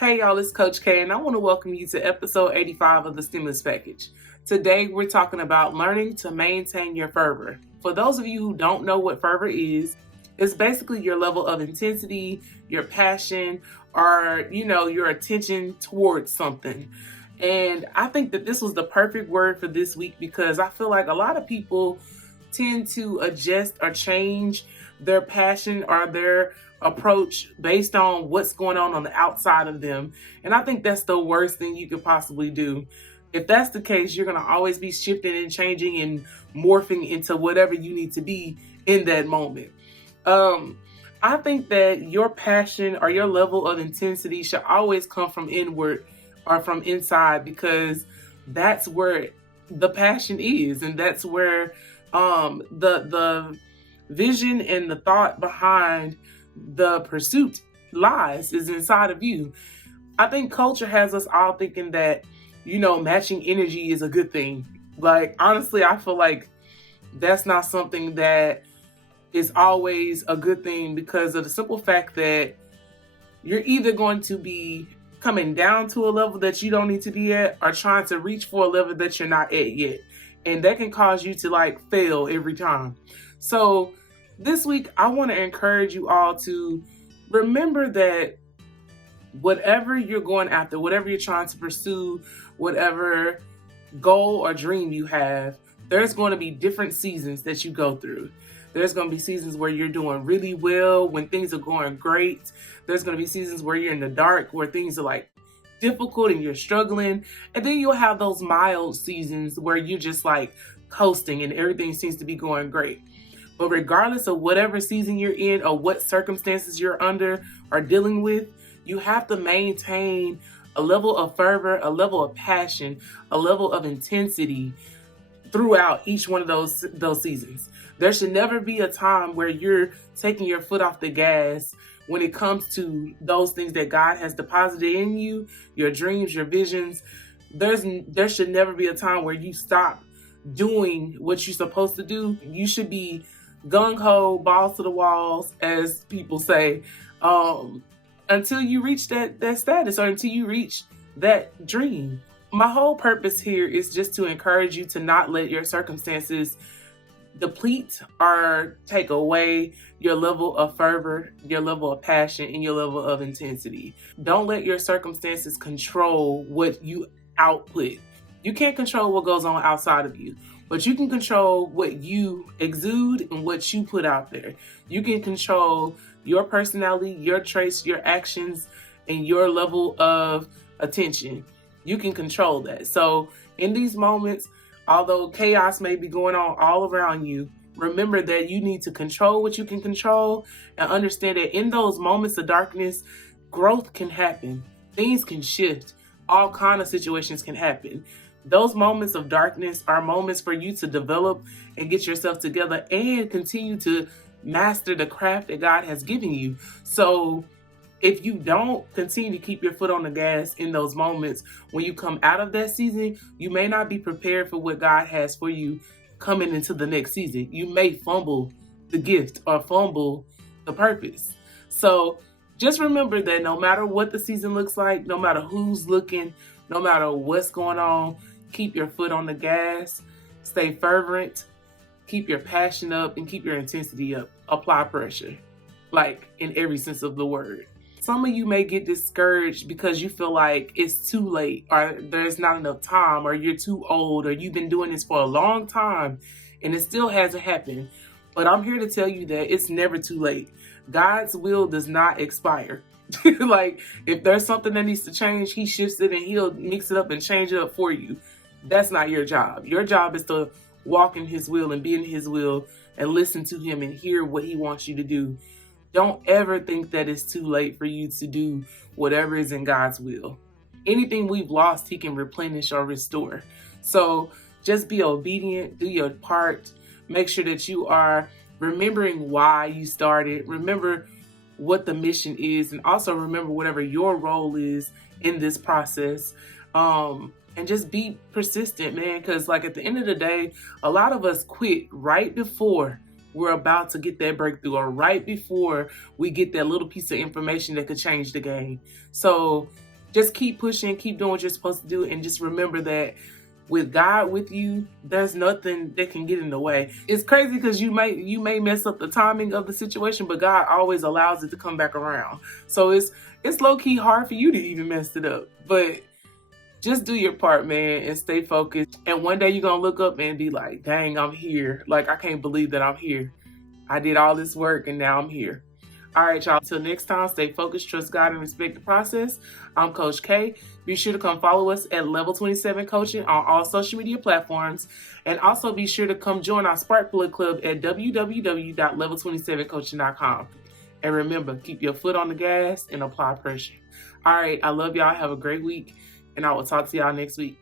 Hey y'all, it's Coach K and I want to welcome you to episode 85 of the Stimulus Package. Today we're talking about learning to maintain your fervor. For those of you who don't know what fervor is, it's basically your level of intensity, your passion, or your attention towards something. And I think that this was the perfect word for this week because I feel like a lot of people tend to adjust or change their passion or their approach based on what's going on the outside of them. And I think that's the worst thing you could possibly do. If that's the case, you're going to always be shifting and changing and morphing into whatever you need to be in that moment. I think that your passion or your level of intensity should always come from inward or from inside, because that's where the passion is, and that's where the vision and the thought behind the pursuit lies, is inside of you. I think culture has us all thinking that, matching energy is a good thing. Like, honestly, I feel like that's not something that is always a good thing, because of the simple fact that you're either going to be coming down to a level that you don't need to be at, or trying to reach for a level that you're not at yet. And that can cause you to fail every time. So this week, I want to encourage you all to remember that whatever you're going after, whatever you're trying to pursue, whatever goal or dream you have, there's going to be different seasons that you go through. There's going to be seasons where you're doing really well, when things are going great. There's going to be seasons where you're in the dark, where things are difficult and you're struggling. And then you'll have those mild seasons where you're just coasting and everything seems to be going great. But regardless of whatever season you're in or what circumstances you're under or dealing with, you have to maintain a level of fervor, a level of passion, a level of intensity throughout each one of those seasons. There should never be a time where you're taking your foot off the gas when it comes to those things that God has deposited in you, your dreams, your visions. There should never be a time where you stop doing what you're supposed to do. You should be gung-ho, balls to the walls, as people say, until you reach that status, or until you reach that dream. My whole purpose here is just to encourage you to not let your circumstances deplete or take away your level of fervor, your level of passion, and your level of intensity. Don't let your circumstances control what you output. You can't control what goes on outside of you, but you can control what you exude and what you put out there. You can control your personality, your traits, your actions, and your level of attention. You can control that. So in these moments, although chaos may be going on all around you, remember that you need to control what you can control, and understand that in those moments of darkness, growth can happen. Things can shift. All kinds of situations can happen. Those moments of darkness are moments for you to develop and get yourself together and continue to master the craft that God has given you. So if you don't continue to keep your foot on the gas in those moments, when you come out of that season, you may not be prepared for what God has for you coming into the next season. You may fumble the gift or fumble the purpose. So just remember that no matter what the season looks like, no matter who's looking, no matter what's going on, keep your foot on the gas, stay fervent, keep your passion up, and keep your intensity up. Apply pressure, in every sense of the word. Some of you may get discouraged because you feel like it's too late, or there's not enough time, or you're too old, or you've been doing this for a long time and it still hasn't happened. But I'm here to tell you that it's never too late. God's will does not expire. If there's something that needs to change, he shifts it and he'll mix it up and change it up for you. That's not your job. Your job is to walk in his will and be in his will and listen to him and hear what he wants you to do. Don't ever think that it's too late for you to do whatever is in God's will. Anything we've lost, he can replenish or restore. So just be obedient, do your part. Make sure that you are remembering why you started. Remember what the mission is, and also remember whatever your role is in this process. And just be persistent, man, because at the end of the day, a lot of us quit right before we're about to get that breakthrough, or right before we get that little piece of information that could change the game. So just keep pushing, keep doing what you're supposed to do, and just remember that with God with you, there's nothing that can get in the way. It's crazy because you may mess up the timing of the situation, but God always allows it to come back around. So it's low-key hard for you to even mess it up. But just do your part, man, and stay focused. And one day you're gonna look up and be like, dang, I'm here. Like, I can't believe that I'm here. I did all this work and now I'm here. All right, y'all. Until next time, stay focused, trust God, and respect the process. I'm Coach K. Be sure to come follow us at Level 27 Coaching on all social media platforms. And also be sure to come join our Spark Plug Club at www.level27coaching.com. And remember, keep your foot on the gas and apply pressure. All right, I love y'all. Have a great week. And I will talk to y'all next week.